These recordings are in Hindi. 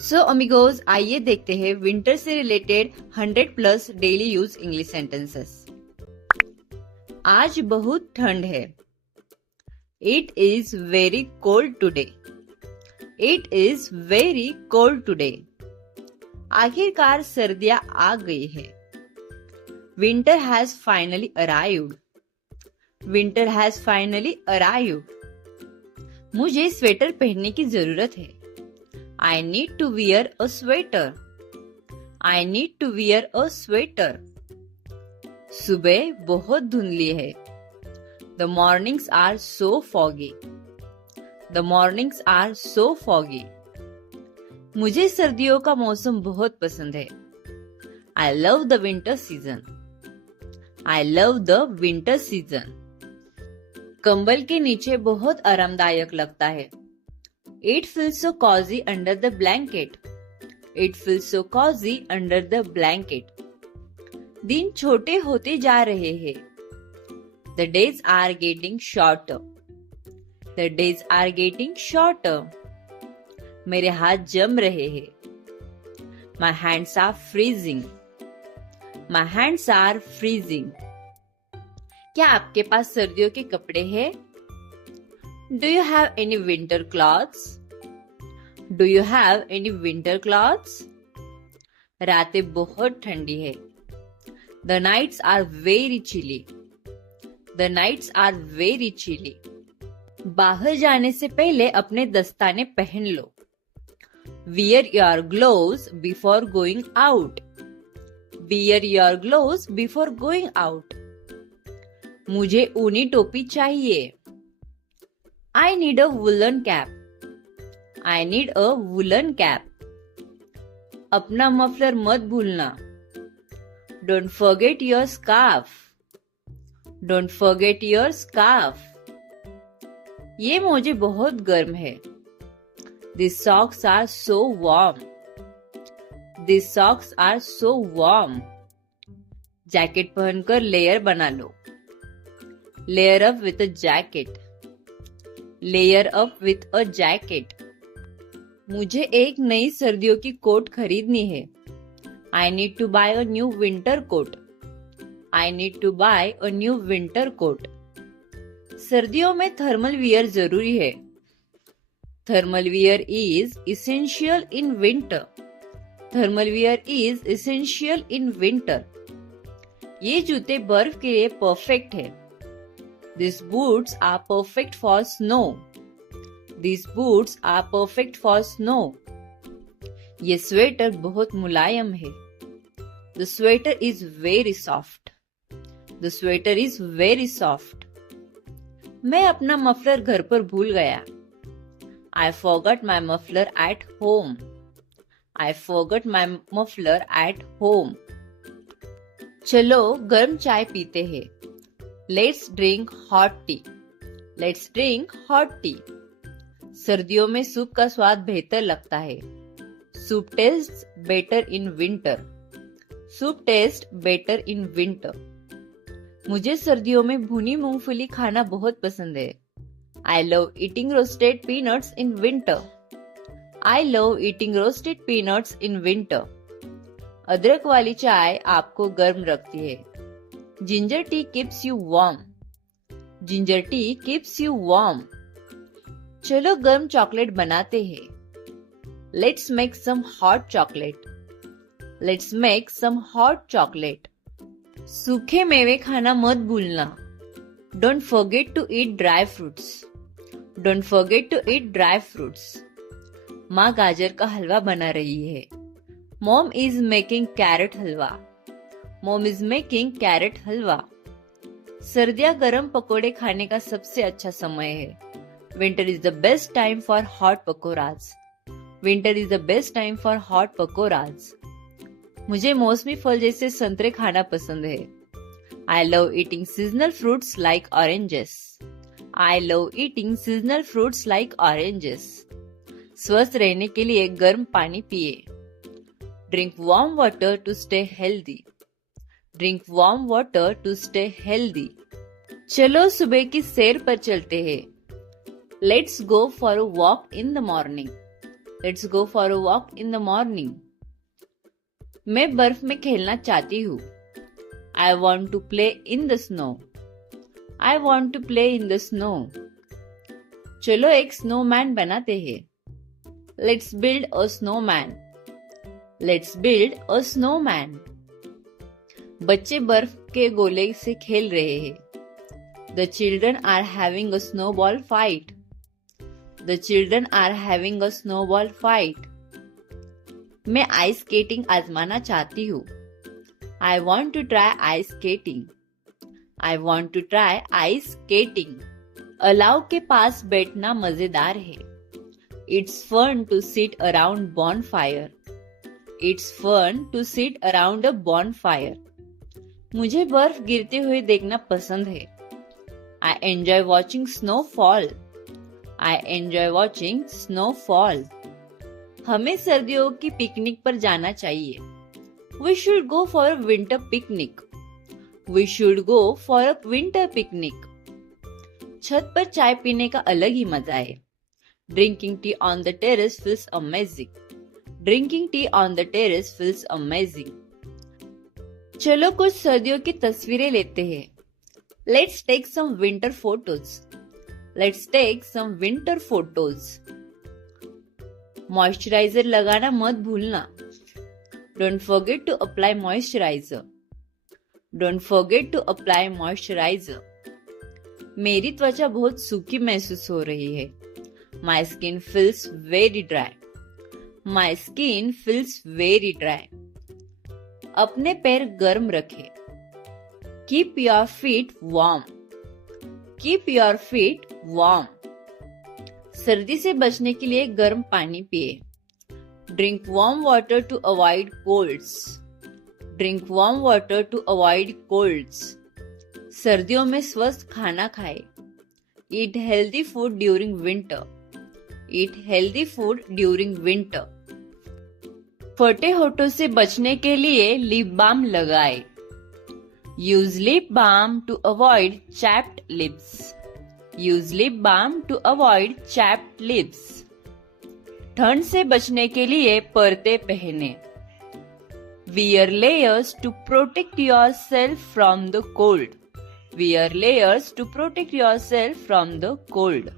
सो अमिगोज, आइए देखते हैं विंटर से related 100+ daily use English sentences. आज बहुत ठंड है। It is very cold today. It is very cold today. आखिरकार सर्दियां आ गई है। Winter has finally arrived. Winter has finally arrived. मुझे स्वेटर पहनने की जरूरत है। I need to wear a sweater. I need to wear a sweater. सुबह बहुत धुंधली है। The mornings are so foggy. The mornings are so foggy. मुझे सर्दियों का मौसम बहुत पसंद है। I love the winter season. I love the winter season. कंबल के नीचे बहुत आरामदायक लगता है। It feels so cozy under the blanket. It feels so cozy under the blanket. दिन छोटे होते जा रहे हैं। The days are getting shorter. The days are getting shorter. मेरे हाथ जम रहे हैं। My hands are freezing. My hands are freezing. क्या आपके पास सर्दियों के कपड़े हैं? Do you have any winter clothes? Do you have any winter clothes? रातें बहुत ठंडी है। The nights are very chilly. The nights are very chilly. बाहर जाने से पहले अपने दस्ताने पहन लो। Wear your gloves before going out. Wear your gloves before going out. मुझे ऊनी टोपी चाहिए। I need a woolen cap. I need a woolen cap. अपना मफलर मत भूलना। Don't forget your scarf. Don't forget your scarf. ये मोजे बहुत गर्म है। These socks are so warm. These socks are so warm. Jacket पहनकर लेयर बना लो। Layer up with a jacket. Layer up with a jacket. मुझे एक नई सर्दियों की कोट खरीदनी है। I need to buy a new winter coat. I need to buy a new winter coat. सर्दियों में थर्मल वियर जरूरी है। Thermal wear is essential in winter. Thermal wear is essential in winter. ये जूते बर्फ के लिए परफेक्ट है। These boots are perfect for snow. These boots are perfect for snow. ये स्वेटर बहुत मुलायम है। The sweater is very soft. The sweater is very soft. मैं अपना मफलर घर पर भूल गया। I forgot my muffler at home. I forgot my muffler at home. चलो गर्म चाय पीते हैं। Let's drink hot tea. Let's drink hot tea. सर्दियों में सूप का स्वाद बेहतर लगता है। Soup tastes better in winter. Soup tastes better in winter. मुझे सर्दियों में भुनी मूंगफली खाना बहुत पसंद है। I love eating roasted peanuts in winter. I love eating roasted peanuts in winter. अदरक वाली चाय आपको गर्म रखती है। Ginger tea keeps you warm. Ginger tea keeps you warm. चलो गर्म चॉकलेट बनाते हैं। Let's make some hot chocolate. Let's make some hot chocolate. सूखे मेवे खाना मत भूलना। Don't forget to eat dry fruits. Don't forget to eat dry fruits. माँ गाजर का हलवा बना रही है। Mom is making carrot halwa. Mom is making carrot halwa. सर्दियाँ गरम पकोड़े खाने का सबसे अच्छा समय है। Winter is the best time for hot pakoras. Winter is the best time for hot pakoras. मुझे मौसमी फल जैसे संतरे खाना पसंद है। I love eating seasonal fruits like oranges. I love eating seasonal fruits like oranges. स्वस्थ रहने के लिए गर्म पानी पिए। Drink warm water to stay healthy. Drink warm water to stay healthy. चलो सुबह की सैर पर चलते हैं। Let's go for a walk in the morning. Let's go for a walk in the morning. मैं बर्फ में खेलना चाहती हूँ. I want to play in the snow. I want to play in the snow. चलो एक snowman बनाते हैं. Let's build a snowman. Let's build a snowman. बच्चे बर्फ के गोले से खेल रहे हैं. The children are having a snowball fight. The children are having a snowball fight. मैं आइस स्केटिंग आजमाना चाहती हूँ. I want to try ice skating. I want to try ice skating. अलाव के पास बैठना मजेदार है. It's fun to sit around bonfire. It's fun to sit around a bonfire. मुझे बर्फ गिरते हुए देखना पसंद है. I enjoy watching snow fall. I enjoy watching snow fall. हमें सर्दियों की पिकनिक पर जाना चाहिए. We should go for a winter picnic. We should go for a winter picnic. छत पर चाय पीने का अलग ही मजा है. Drinking tea on the terrace feels amazing. Drinking tea on the terrace feels amazing. चलो कुछ सर्दियों की तस्वीरें लेते हैं. Let's take some winter photos. Let's take some winter photos. Moisturiser लगाना मत भूलना. Don't forget to apply moisturizer. Don't forget to apply moisturizer. मेरी त्वचा बहुत सूखी महसूस हो रही है. My skin feels very dry. My skin feels very dry. अपने पैर गर्म रखें. Keep your feet warm. Keep your feet warm. सर्दी से बचने के लिए गर्म पानी पिए. Drink warm water to avoid colds. Drink warm water to avoid colds. सर्दियों में स्वस्थ खाना खाए. Eat healthy food during winter. Eat healthy food during winter. फटे होठों से बचने के लिए लिप बाम लगाए. Use lip balm to avoid chapped lips. Use lip balm to avoid chapped lips. ठंड से बचने के लिए पर्दे पहने. Wear layers to protect yourself from the cold. Wear layers to protect yourself from the cold.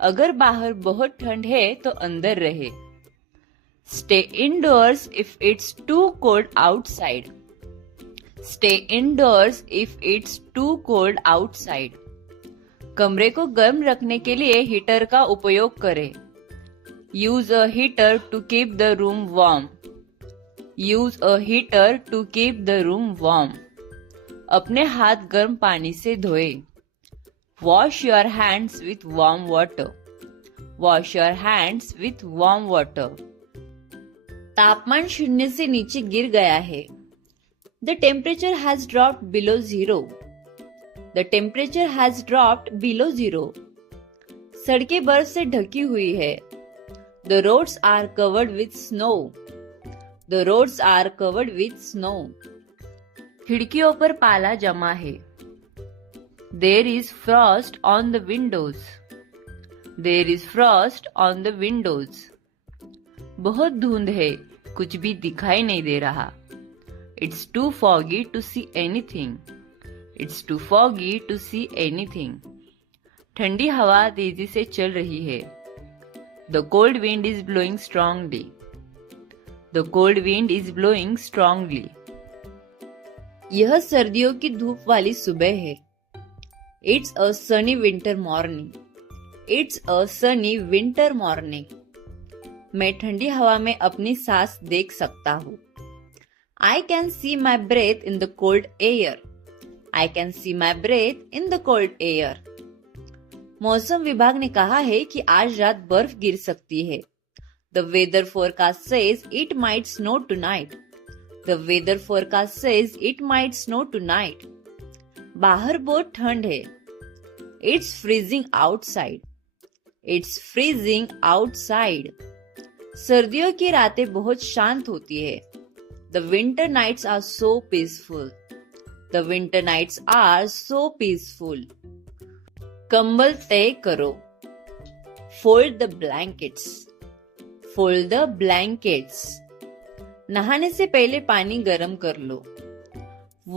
अगर बाहर बहुत ठंड है तो अंदर रहे. Stay indoors if it's too cold outside. Stay indoors if it's too cold outside. कमरे को गर्म रखने के लिए हीटर का उपयोग करें. Use a heater to keep the room warm. Use a heater to keep the room warm. अपने हाथ गर्म पानी से धोए. Wash your hands with warm water. Wash your hands with warm water. तापमान शून्य से नीचे गिर गया है. The temperature has dropped below zero. The temperature has dropped below zero. सड़कें बर्फ से ढकी हुई है. The roads are covered with snow. The roads are covered with snow. खिड़कियों पर पाला जमा है. There is frost on the windows. There is frost on the windows. बहुत धुंध है, कुछ भी दिखाई नहीं दे रहा. It's too foggy to see anything. It's too foggy to see anything. ठंडी हवा तेजी से चल रही है. The cold wind is blowing strongly. The cold wind is blowing strongly. यह सर्दियों की धूप वाली सुबह है. It's a sunny winter morning. It's a sunny winter morning. मैं ठंडी हवा में अपनी सांस देख सकता हूँ. I can see my breath in the cold air. I can see my breath in the cold air. मौसम विभाग ने कहा है कि आज रात बर्फ गिर सकती है. The weather forecast says it might snow tonight. The weather forecast says it might snow tonight. बाहर बहुत ठंड है. It's freezing outside. It's freezing outside. सर्दियों की रातें बहुत शांत होती है. The winter nights are so peaceful. The winter nights are so peaceful. कंबल तय करो. Fold the blankets. Fold the blankets. नहाने से पहले पानी गर्म कर लो.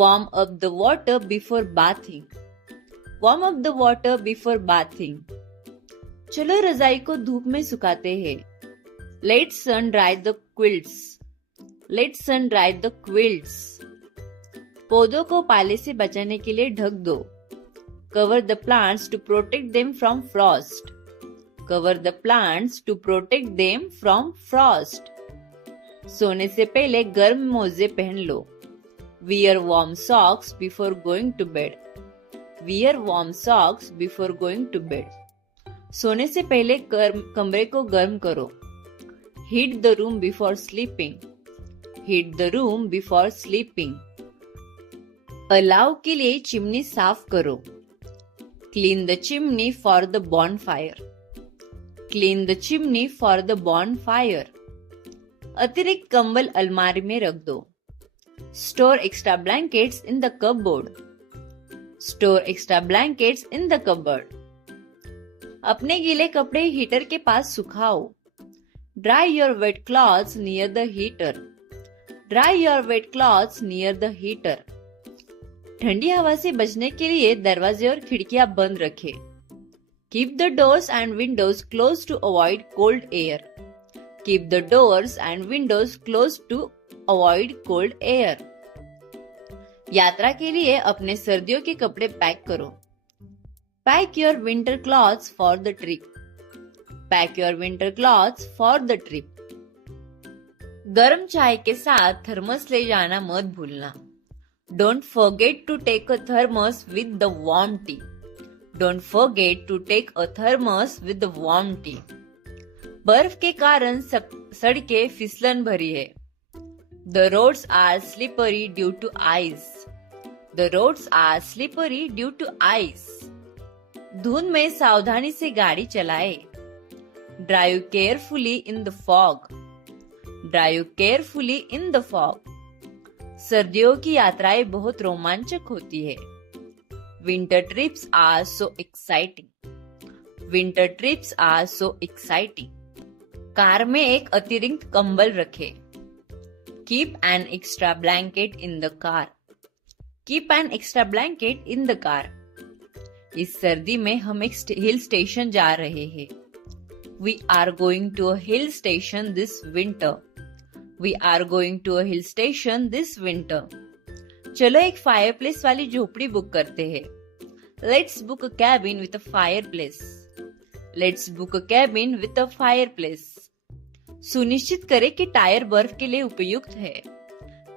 Warm up the water before bathing. Warm up the water before bathing. चलो रजाई को धूप में सुखाते हैं. Let sun dry the quilts. Let sun dry the quilts. पौधों को पाले से बचाने के लिए ढक दो. Cover the plants to protect them from frost. Cover the plants to protect them from frost. सोने से पहले गर्म मोजे पहन लो. Wear warm socks before going to bed. Wear warm socks before going to bed. सोने से पहले कमरे को गर्म करो. Heat the room before sleeping. Heat the room before sleeping. अलाव के लिए चिमनी साफ करो. Clean the chimney for the bonfire. Clean the chimney for the bonfire. अतिरिक्त कंबल अलमारी में रख दो. Store extra blankets in the cupboard. Store extra blankets in the cupboard. अपने गीले कपड़े हीटर के पास सुखाओ. Dry your wet clothes near the heater. Dry your wet clothes near the heater. ठंडी हवा से बचने के लिए दरवाजे और खिड़कियां बंद रखें. Keep the doors and windows closed to avoid cold air. Keep the doors and windows closed to avoid cold air. यात्रा के लिए अपने सर्दियों के कपड़े पैक करो. Pack your winter clothes for the trip. Pack your winter clothes for the trip. गर्म चाय के साथ थर्मस ले जाना मत भूलना. Don't forget to take a thermos with the warm tea. Don't forget to take a thermos with the warm tea. बर्फ के कारण सड़कें फिसलन भरी है. The roads are slippery due to ice. The roads are slippery due to ice. धुंध में सावधानी से गाड़ी चलाए. Drive carefully in the fog. Drive carefully in the fog. सर्दियों की यात्राएं बहुत रोमांचक होती है. Winter trips are so exciting. Winter trips are so exciting. Car में एक अतिरिक्त कंबल रखें. Keep an extra blanket in the car. Keep an extra blanket in the car. इस सर्दी में हम एक हिल स्टेशन जा रहे हैं. We are going to a hill station this winter. We are going to a hill station this winter. चलो एक फायरप्लेस वाली झोपड़ी बुक करते हैं. Let's book a cabin with a fireplace. Let's book a cabin with a fireplace. सुनिश्चित करें कि टायर बर्फ के लिए उपयुक्त है.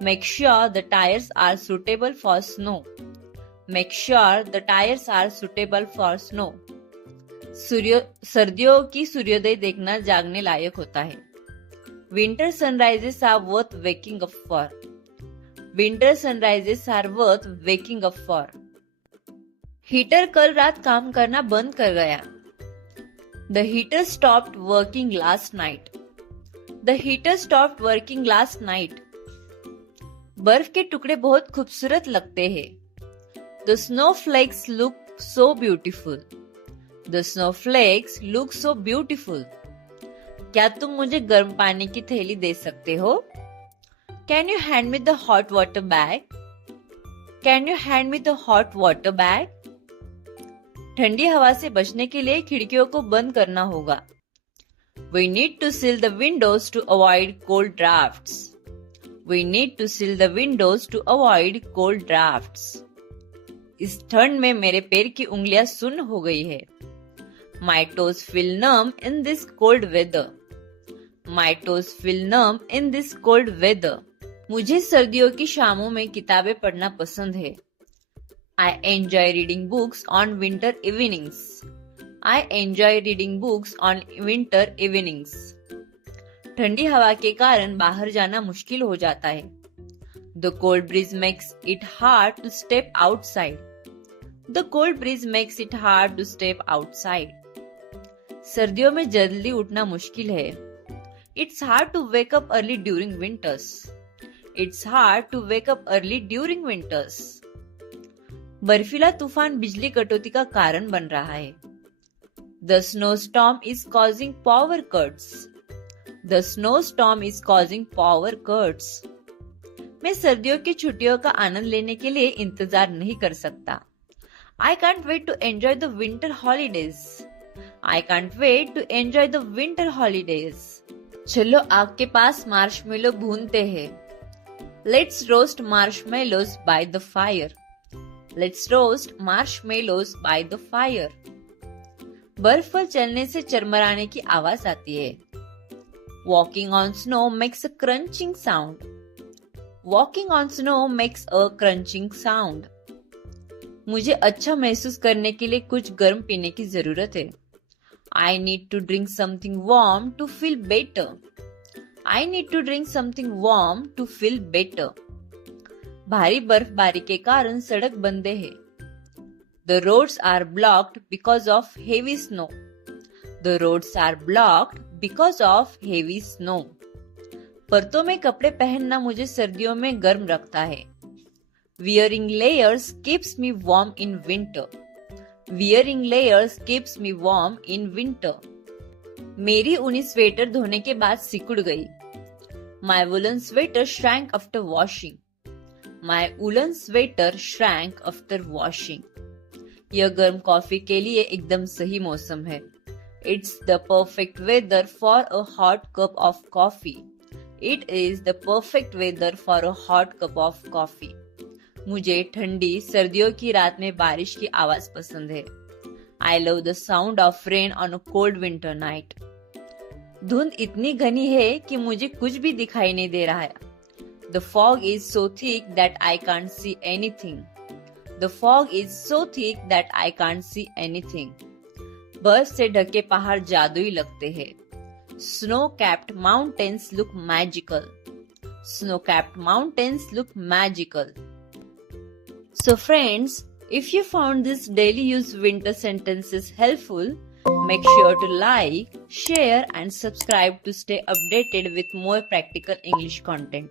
Make sure the tires are suitable for snow. Make sure the tires are suitable for snow. सर्दियों की सूर्योदय देखना जागने लायक होता है. Winter sunrises are worth waking up for. Winter sunrises are worth waking up for. Heater कल रात काम करना बंद कर गया. The heater stopped working last night. The heater stopped working last night. बर्फ के टुकड़े बहुत खूबसूरत लगते हैं. The snowflakes look so beautiful. The snowflakes look so beautiful. क्या तुम मुझे गर्म पानी की थैली दे सकते हो? Can you hand me the hot water bag? Can you hand me the hot water bag? ठंडी हवा से बचने के लिए खिड़कियों को बंद करना होगा. We need to seal the windows to avoid cold drafts. We need to seal the windows to avoid cold drafts. इस ठंड में मेरे पैर की उंगलियां सुन्न हो गई है. My toes feel numb in this cold weather. My toes feel numb in this cold weather. मुझे सर्दियों की शामों में किताबें पढ़ना पसंद है. I enjoy reading books on winter evenings. I enjoy reading books on winter evenings. ठंडी हवा के कारण बाहर जाना मुश्किल हो जाता है. The cold breeze makes it hard to step outside. The cold breeze makes it hard to step outside. सर्दियों में जल्दी उठना मुश्किल है. It's hard to wake up early during winters. It's hard to wake up early during winters. बर्फीला तूफान बिजली कटौती का कारण बन रहा है. The snowstorm is causing power cuts. The snowstorm is causing power cuts. मैं सर्दियों की छुट्टियों का आनंद लेने के लिए इंतजार नहीं कर सकता. I can't wait to enjoy the winter holidays. I can't wait to enjoy the winter holidays. चलो आग के पास मार्शमेलो भूनते हैं. Let's roast marshmallows by the fire. Let's roast marshmallows by the fire. बर्फ पर चलने से चरमराने की आवाज आती है. Walking on snow makes a crunching sound. Walking on snow makes a crunching sound. मुझे अच्छा महसूस करने के लिए कुछ गर्म पीने की जरूरत है. I need to drink something warm to feel better. I need to drink something warm to feel better. भारी बर्फबारी के कारण सड़क बंद है. The roads are blocked because of heavy snow. The roads are blocked because of heavy snow. परतों में कपड़े पहनना मुझे सर्दियों में गर्म रखता है. Wearing layers keeps me warm in winter. Wearing layers keeps me warm in winter. मेरी ऊनी स्वेटर धोने के बाद सिकुड़ गई. My woolen sweater shrank after washing. My woolen sweater shrank after washing. यह गर्म कॉफी के लिए एकदम सही मौसम है. It's the perfect weather for a hot cup of coffee. It is the perfect weather for a hot cup of coffee. मुझे ठंडी सर्दियों की रात में बारिश की आवाज पसंद है. I love the sound of rain on a cold winter night. धुंध इतनी घनी है कि मुझे कुछ भी दिखाई नहीं दे रहा है. The fog is so thick that I can't see anything. The fog is so thick that I can't see anything. बर्फ से ढके पहाड़ जादुई लगते हैं. Snow-capped mountains look magical. Snow-capped mountains look magical. So friends, if you found this daily use winter sentences helpful, make sure to like, share and subscribe to stay updated with more practical English content.